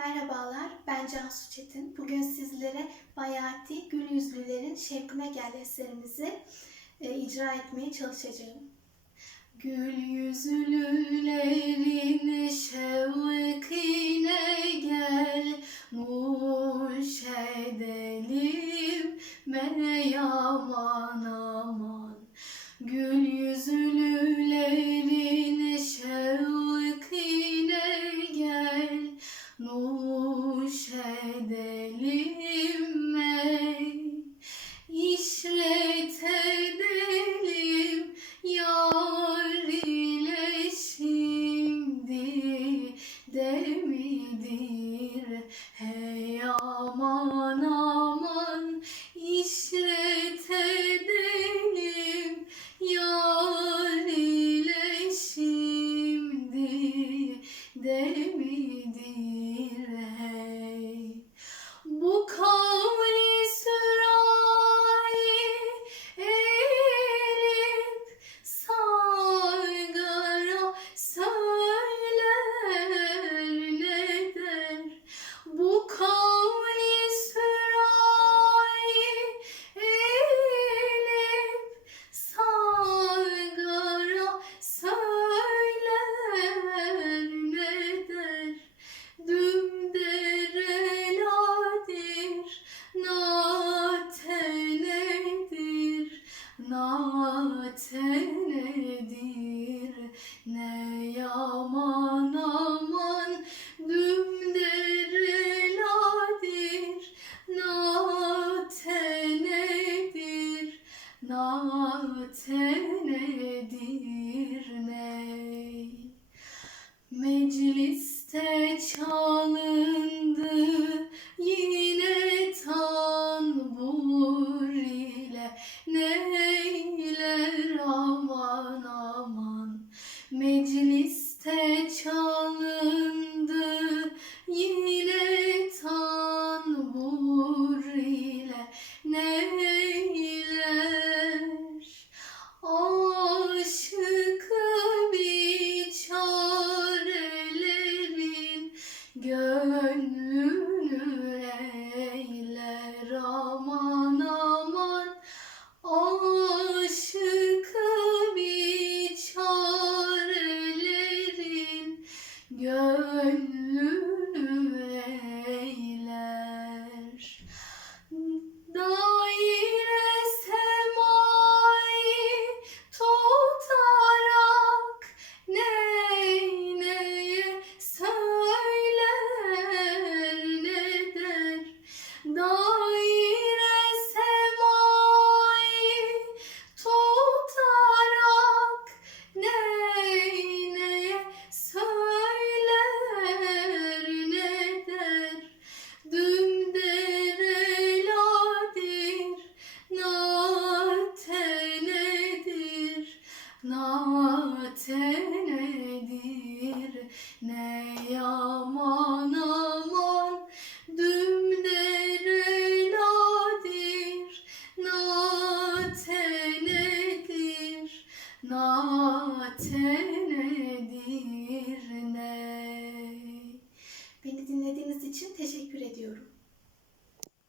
Merhabalar, ben Cansu Çetin. Bugün sizlere Bayati Gül Yüzlülerin Şevkime Gel eserimizi e, icra etmeye çalışacağım. Gül yüzlülerin şevkine gel, muş edelim yaman aman. Gül yüzlülerin Yeah. Gönlünü eyler aman aman. Aşıkı bir çarelerin